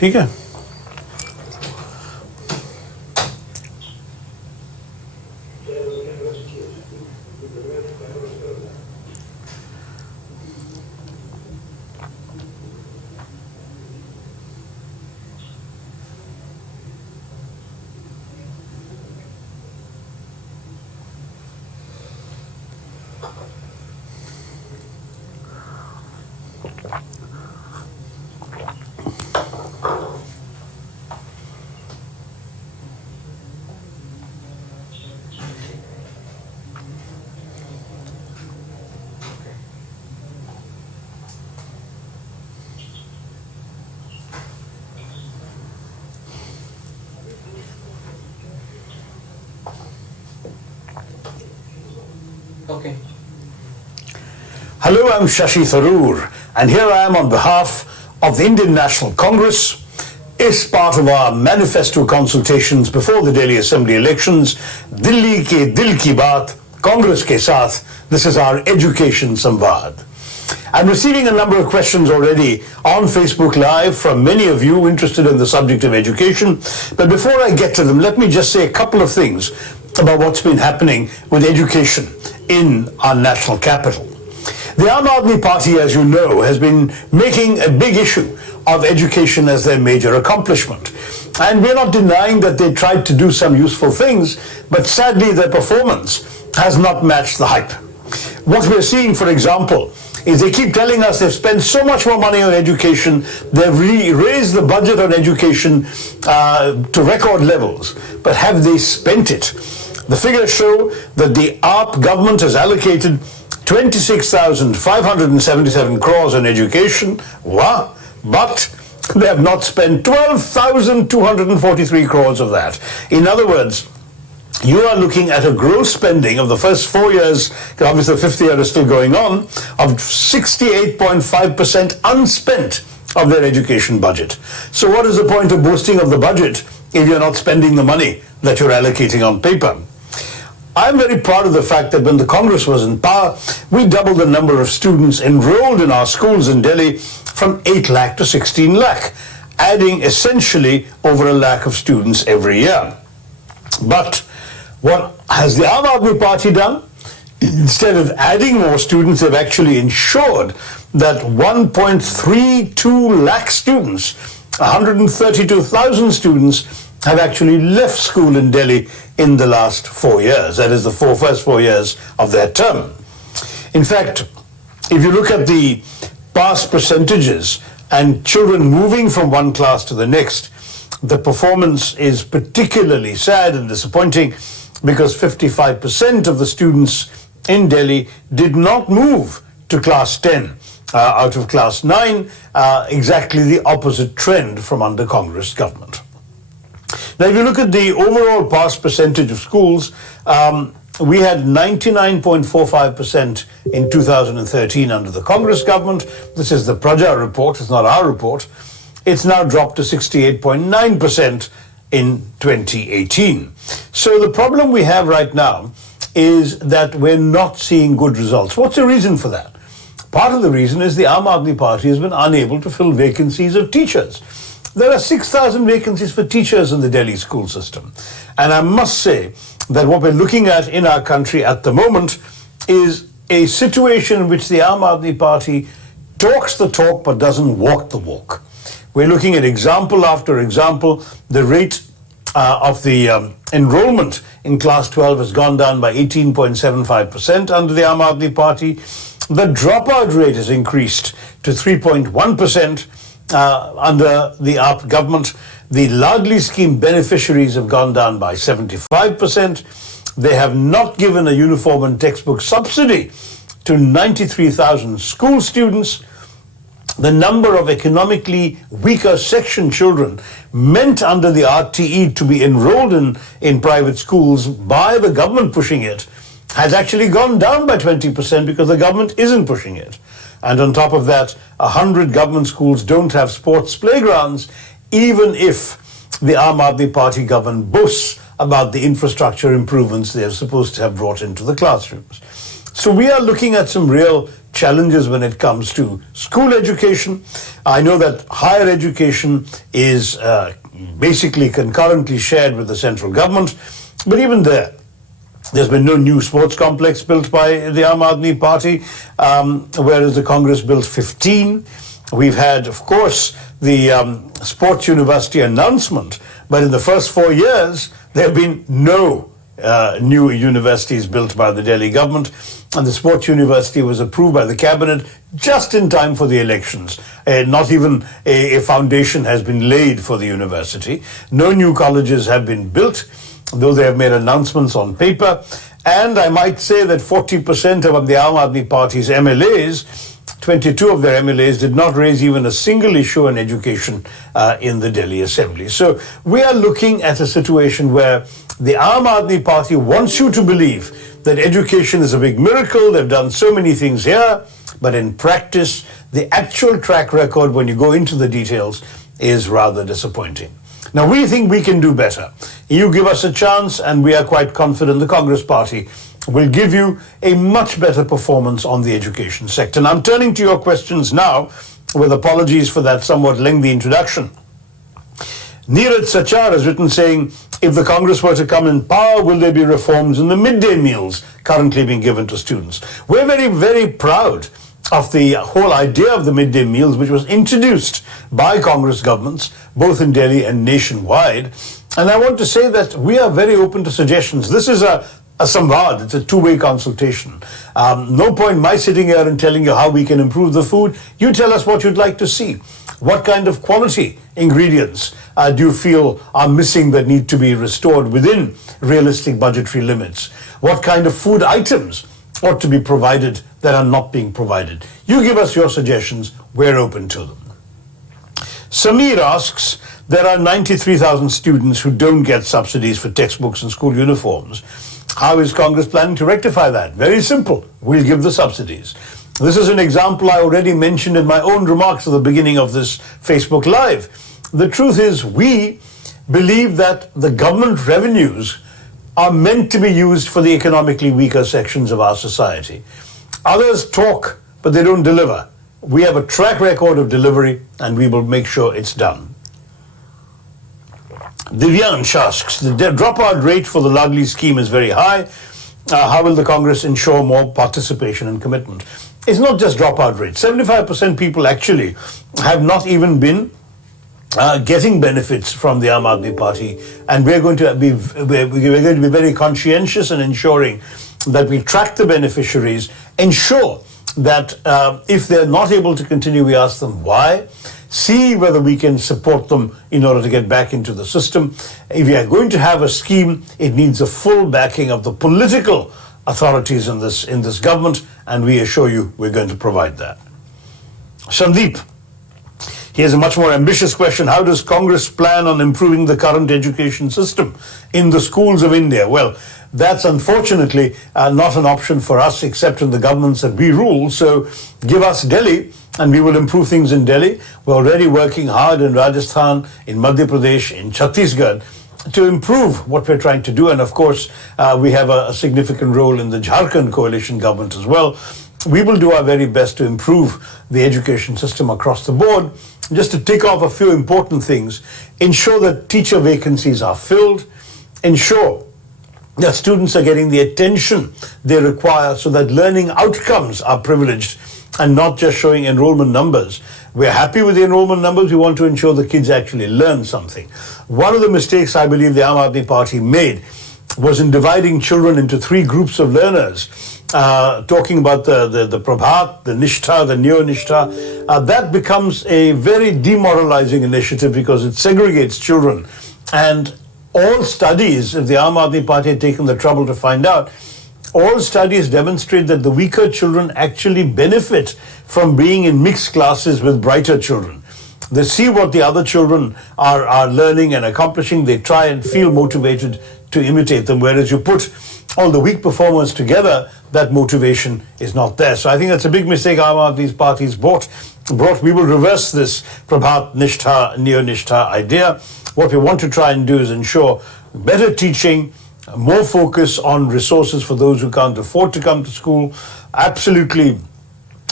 ठीक है. Okay. Hello, I'm Shashi Tharoor, and here I am on behalf of the Indian National Congress. As part of our manifesto consultations before the Delhi Assembly elections, Dilli ke Dil ki Baat, Congress ke Saath, this is our education Samvaad. I'm receiving a number of questions already on Facebook Live from many of you interested in the subject of education. But before I get to them, let me just say a couple of things about what's been happening with education in our national capital. The Aam Aadmi Party, as you know, has been making a big issue of education as their major accomplishment. And we're not denying that they tried to do some useful things, but sadly their performance has not matched the hype. What we're seeing, for example, is they keep telling us they've spent so much more money on education, they've raised the budget on education to record levels, but have they spent it? The figures show that the AAP government has allocated 26,577 crores on education, but they have not spent 12,243 crores of that. In other words, you are looking at a gross spending of the first 4 years, obviously the fifth year is still going on, of 68.5% unspent of their education budget. So what is the point of boasting of the budget if you're not spending the money that you're allocating on paper? I'm very proud of the fact that when the Congress was in power, we doubled the number of students enrolled in our schools in Delhi from 8 lakh to 16 lakh, adding essentially over 1 lakh of students every year. But what has the Aam Aadmi Party done? Instead of adding more students, they've actually ensured that 1.32 lakh students, 132,000 students, have actually left school in Delhi in the last 4 years. That is the first 4 years of their term. In fact, if you look at the pass percentages and children moving from one class to the next, the performance is particularly sad and disappointing because 55% of the students in Delhi did not move to class 10 out of class 9, exactly the opposite trend from under Congress government. Now, if you look at the overall pass percentage of schools, we had 99.45% in 2013 under the Congress government. This is the Praja report, it's not our report. It's now dropped to 68.9% in 2018. So the problem we have right now is that we're not seeing good results. What's the reason for that? Part of the reason is the Aam Aadmi Party has been unable to fill vacancies of teachers. There are 6,000 vacancies for teachers in the Delhi school system. And I must say that what we're looking at in our country at the moment is a situation in which the Aam Aadmi Party talks the talk but doesn't walk the walk. We're looking at example after example. The rate of the enrollment in class 12 has gone down by 18.75% under the Aam Aadmi Party. The dropout rate has increased to 3.1%. Under the AAP government. The Ladli scheme beneficiaries have gone down by 75%. They have not given a uniform and textbook subsidy to 93,000 school students. The number of economically weaker section children meant under the RTE to be enrolled in private schools by the government pushing it has actually gone down by 20% because the government isn't pushing it. And on top of that, 100 government schools don't have sports playgrounds, even if the Aam Aadmi Party government boasts about the infrastructure improvements they are supposed to have brought into the classrooms. So we are looking at some real challenges when it comes to school education. I know that higher education is basically concurrently shared with the central government, but even there's been no new sports complex built by the Aam Aadmi Party, whereas the Congress built 15. We've had, of course, the sports university announcement, but in the first 4 years, there have been no new universities built by the Delhi government, and the sports university was approved by the cabinet just in time for the elections. Not even a foundation has been laid for the university. No new colleges have been built, though they have made announcements on paper. And I might say that 40% of the Aam Aadmi Party's MLAs, 22 of their MLAs, did not raise even a single issue on education in the Delhi Assembly. So we are looking at a situation where the Aam Aadmi Party wants you to believe that education is a big miracle. They've done so many things here, but in practice, the actual track record, when you go into the details, is rather disappointing. Now, we think we can do better. You give us a chance, and we are quite confident the Congress Party will give you a much better performance on the education sector. And I'm turning to your questions now, with apologies for that somewhat lengthy introduction. Neeraj Sachar has written saying, if the Congress were to come in power, will there be reforms in the midday meals currently being given to students? We're very, very proud of the whole idea of the midday meals, which was introduced by Congress governments, both in Delhi and nationwide. And I want to say that we are very open to suggestions. This is a Samvaad, it's a two-way consultation. No point my sitting here and telling you how we can improve the food. You tell us what you'd like to see. What kind of quality ingredients do you feel are missing that need to be restored within realistic budgetary limits? What kind of food items ought to be provided that are not being provided? You give us your suggestions, we're open to them. Samir asks, there are 93,000 students who don't get subsidies for textbooks and school uniforms. How is Congress planning to rectify that? Very simple. We'll give the subsidies. This is an example I already mentioned in my own remarks at the beginning of this Facebook Live. The truth is, we believe that the government revenues are meant to be used for the economically weaker sections of our society. Others talk, but they don't deliver. We have a track record of delivery, and we will make sure it's done. Divyansh asks, the dropout rate for the Ladli scheme is very high. How will the Congress ensure more participation and commitment? It's not just dropout rate. 75% people actually have not even been getting benefits from the Aam Aadmi Party, and we're going to be very conscientious in ensuring that we track the beneficiaries, ensure that if they're not able to continue, we ask them why, see whether we can support them in order to get back into the system. If we are going to have a scheme, it needs a full backing of the political authorities in this government, and we assure you we're going to provide that. Sandeep, here's a much more ambitious question. How does Congress plan on improving the current education system in the schools of India? Well, that's unfortunately not an option for us except in the governments that we rule. So give us Delhi and we will improve things in Delhi. We're already working hard in Rajasthan, in Madhya Pradesh, in Chhattisgarh to improve what we're trying to do. And of course, we have a significant role in the Jharkhand coalition government as well. We will do our very best to improve the education system across the board. Just to tick off a few important things, ensure that teacher vacancies are filled, ensure that students are getting the attention they require so that learning outcomes are privileged and not just showing enrollment numbers. We're happy with the enrollment numbers. We want to ensure the kids actually learn something. One of the mistakes I believe the Aam Aadmi Party made was in dividing children into three groups of learners, talking about the Prabhat, the Nishtha, the Neo-Nishtha. That becomes a very demoralizing initiative because it segregates children. And all studies, if the Aam Aadmi Party had taken the trouble to find out, all studies demonstrate that the weaker children actually benefit from being in mixed classes with brighter children. They see what the other children are learning and accomplishing. They try and feel motivated to imitate them. Whereas you put all the weak performers together, that motivation is not there. So I think that's a big mistake Aam Aadmi's parties brought. We will reverse this Prabhat, Nishtha, Neo-Nishtha idea. What we want to try and do is ensure better teaching, more focus on resources for those who can't afford to come to school, absolutely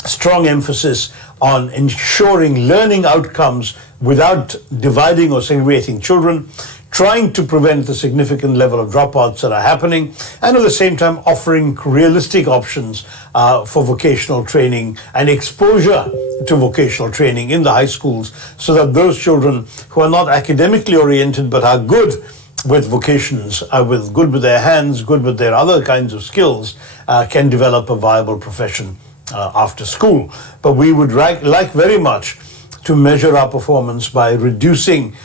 strong emphasis on ensuring learning outcomes without dividing or segregating children, trying to prevent the significant level of dropouts that are happening, and at the same time offering realistic options for vocational training and exposure to vocational training in the high schools, so that those children who are not academically oriented but are good with vocations, good with their hands, good with their other kinds of skills, can develop a viable profession after school. But we would like very much to measure our performance by reducing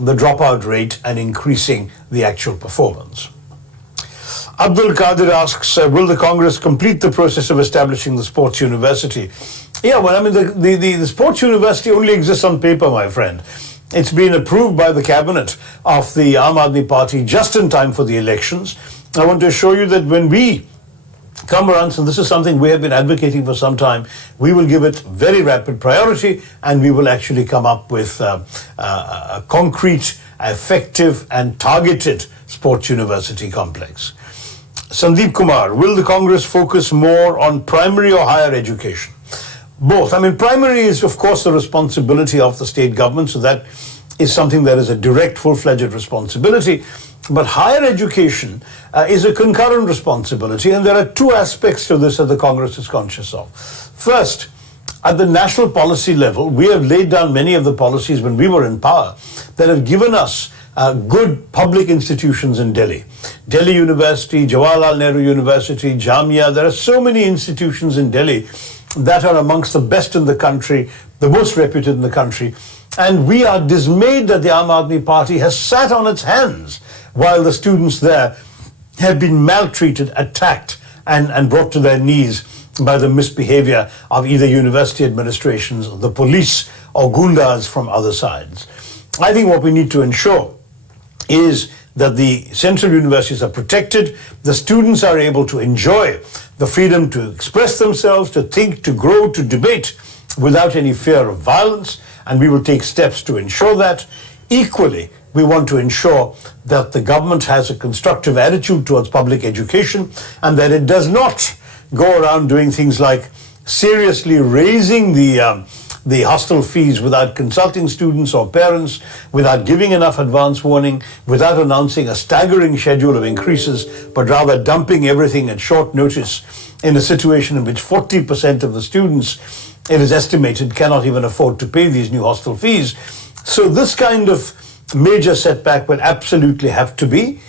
the dropout rate and increasing the actual performance. Abdul Qadir asks, will the Congress complete the process of establishing the sports university? Yeah, well, I mean, the sports university only exists on paper, my friend. It's been approved by the cabinet of the Aam Aadmi Party just in time for the elections. I want to assure you that when we come around, so this is something we have been advocating for some time, we will give it very rapid priority, and we will actually come up with a concrete, effective and targeted sports university complex. Sandeep Kumar, will the Congress focus more on primary or higher education? Both. I mean, primary is, of course, the responsibility of the state government, so that is something that is a direct, full-fledged responsibility. But higher education is a concurrent responsibility, and there are two aspects to this that the Congress is conscious of. First, at the national policy level, we have laid down many of the policies when we were in power that have given us good public institutions in Delhi. Delhi University, Jawaharlal Nehru University, Jamia, there are so many institutions in Delhi that are amongst the best in the country, the most reputed in the country. And we are dismayed that the Aam Aadmi Party has sat on its hands while the students there have been maltreated, attacked, and brought to their knees by the misbehavior of either university administrations, the police, or gundas from other sides. I think what we need to ensure is that the central universities are protected, the students are able to enjoy the freedom to express themselves, to think, to grow, to debate without any fear of violence, and we will take steps to ensure that. Equally, we want to ensure that the government has a constructive attitude towards public education, and that it does not go around doing things like seriously raising the hostel fees without consulting students or parents, without giving enough advance warning, without announcing a staggering schedule of increases, but rather dumping everything at short notice in a situation in which 40% of the students, it is estimated, cannot even afford to pay these new hostel fees. So this kind of major setback will absolutely have to be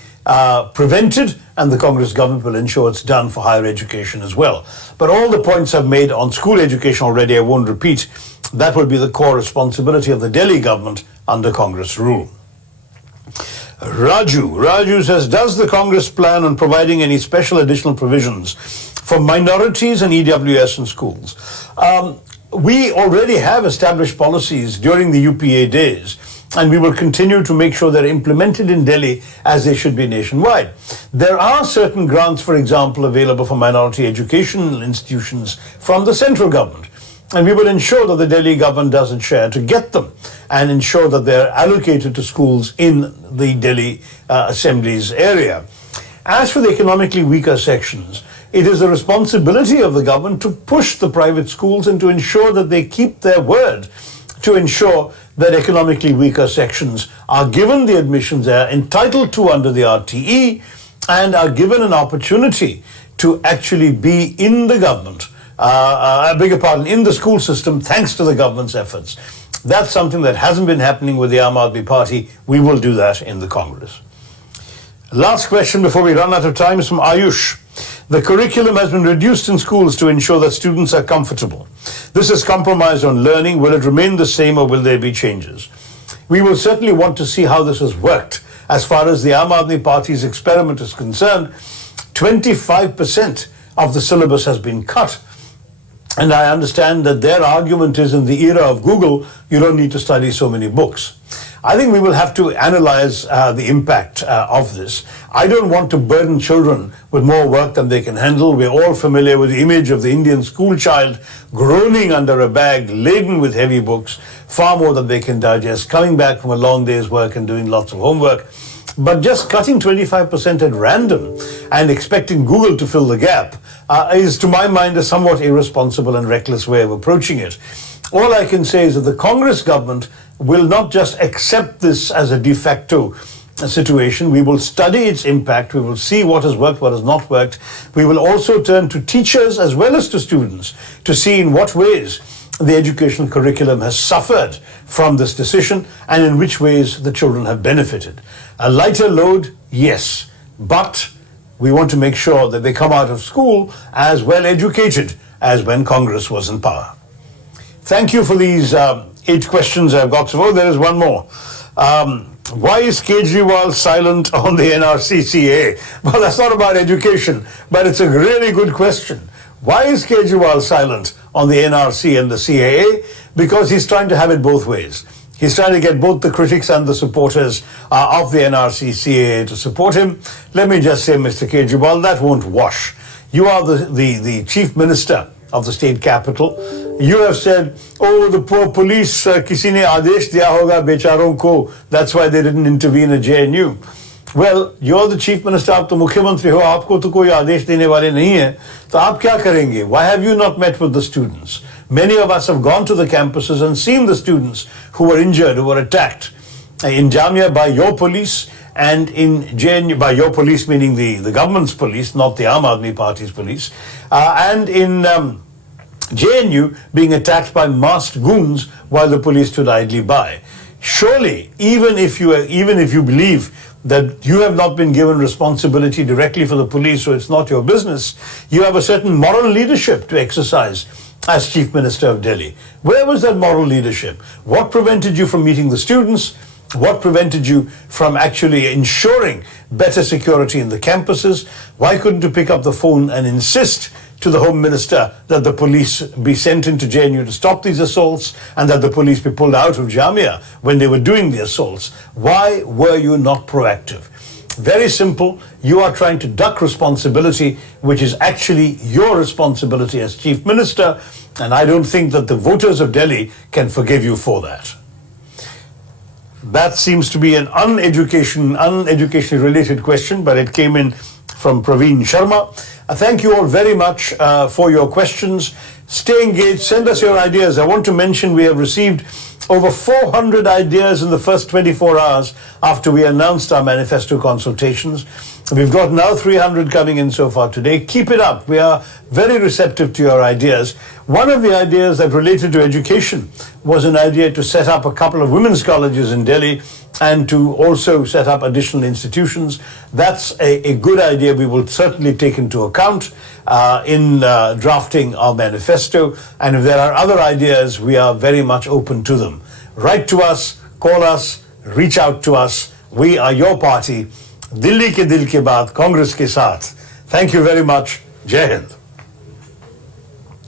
prevented, and the Congress government will ensure it's done for higher education as well. But all the points I've made on school education already, I won't repeat. That will be the core responsibility of the Delhi government under Congress rule. Raju says, does the Congress plan on providing any special additional provisions for minorities and EWS in schools? We already have established policies during the UPA days, and we will continue to make sure they're implemented in Delhi as they should be nationwide. There are certain grants, for example, available for minority educational institutions from the central government, and we will ensure that the Delhi government does its share to get them and ensure that they're allocated to schools in the Delhi Assembly's area. As for the economically weaker sections, it is the responsibility of the government to push the private schools and to ensure that they keep their word, to ensure that economically weaker sections are given the admissions they are entitled to under the RTE and are given an opportunity to actually be in the government, in the school system, thanks to the government's efforts. That's something that hasn't been happening with the Aam Aadmi Party. We will do that in the Congress. Last question before we run out of time is from Ayush. The curriculum has been reduced in schools to ensure that students are comfortable. This is compromised on learning. Will it remain the same, or will there be changes? We will certainly want to see how this has worked. As far as the Aam Aadmi Party's experiment is concerned, 25% of the syllabus has been cut. And I understand that their argument is, in the era of Google, you don't need to study so many books. I think we will have to analyze the impact of this. I don't want to burden children with more work than they can handle. We're all familiar with the image of the Indian school child groaning under a bag laden with heavy books, far more than they can digest, coming back from a long day's work and doing lots of homework. But just cutting 25% at random and expecting Google to fill the gap is, to my mind, a somewhat irresponsible and reckless way of approaching it. All I can say is that the Congress government will not just accept this as a de facto situation. We will study its impact. We will see what has worked, what has not worked. We will also turn to teachers as well as to students to see in what ways the educational curriculum has suffered from this decision and in which ways the children have benefited. A lighter load, yes, but we want to make sure that they come out of school as well educated as when Congress was in power. Thank you for these 8 questions I've got. Oh, there is one more. Why is Kejriwal silent on the NRC-CAA? Well, that's not about education, but it's a really good question. Why is Kejriwal silent on the NRC and the CAA? Because he's trying to have it both ways. He's trying to get both the critics and the supporters of the NRC-CAA to support him. Let me just say, Mr. Kejriwal, that won't wash. You are the chief minister of the state capital. You have said, oh, the poor police, kisi ne aadesh diya hoga becharon ko, that's why they didn't intervene at JNU. Well, you're the chief minister, आप तो मुख्यमंत्री हो, आपको तो कोई आदेश देने वाले नहीं है, तो आप क्या करेंगे? Why have you not met with the students? Many of us have gone to the campuses and seen the students who were injured, who were attacked in Jamia by your police, and in JNU, by your police meaning the government's police, not the Aam Aadmi Party's police, and in JNU being attacked by masked goons while the police stood idly by. Surely, even if you believe that you have not been given responsibility directly for the police, so it's not your business, you have a certain moral leadership to exercise as Chief Minister of Delhi. Where was that moral leadership? What prevented you from meeting the students? What prevented you from actually ensuring better security in the campuses? Why couldn't you pick up the phone and insist to the Home Minister that the police be sent into JNU to stop these assaults and that the police be pulled out of Jamia when they were doing the assaults? Why were you not proactive? Very simple. You are trying to duck responsibility, which is actually your responsibility as Chief Minister, and I don't think that the voters of Delhi can forgive you for that. That seems to be an uneducation related question, but it came in from Praveen Sharma. Thank you all very much for your questions. Stay engaged, send us your ideas. I want to mention we have received over 400 ideas in the first 24 hours after we announced our manifesto consultations. We've got now 300 coming in so far today. Keep it up. We are very receptive to your ideas. One of the ideas that related to education was an idea to set up a couple of women's colleges in Delhi and to also set up additional institutions. That's a good idea we will certainly take into account in drafting our manifesto. And if there are other ideas, we are very much open to them. Write to us, call us, reach out to us. We are your party. Dilli ke dil ke baat, Congress ke saath. Thank you very much. Jai Hind.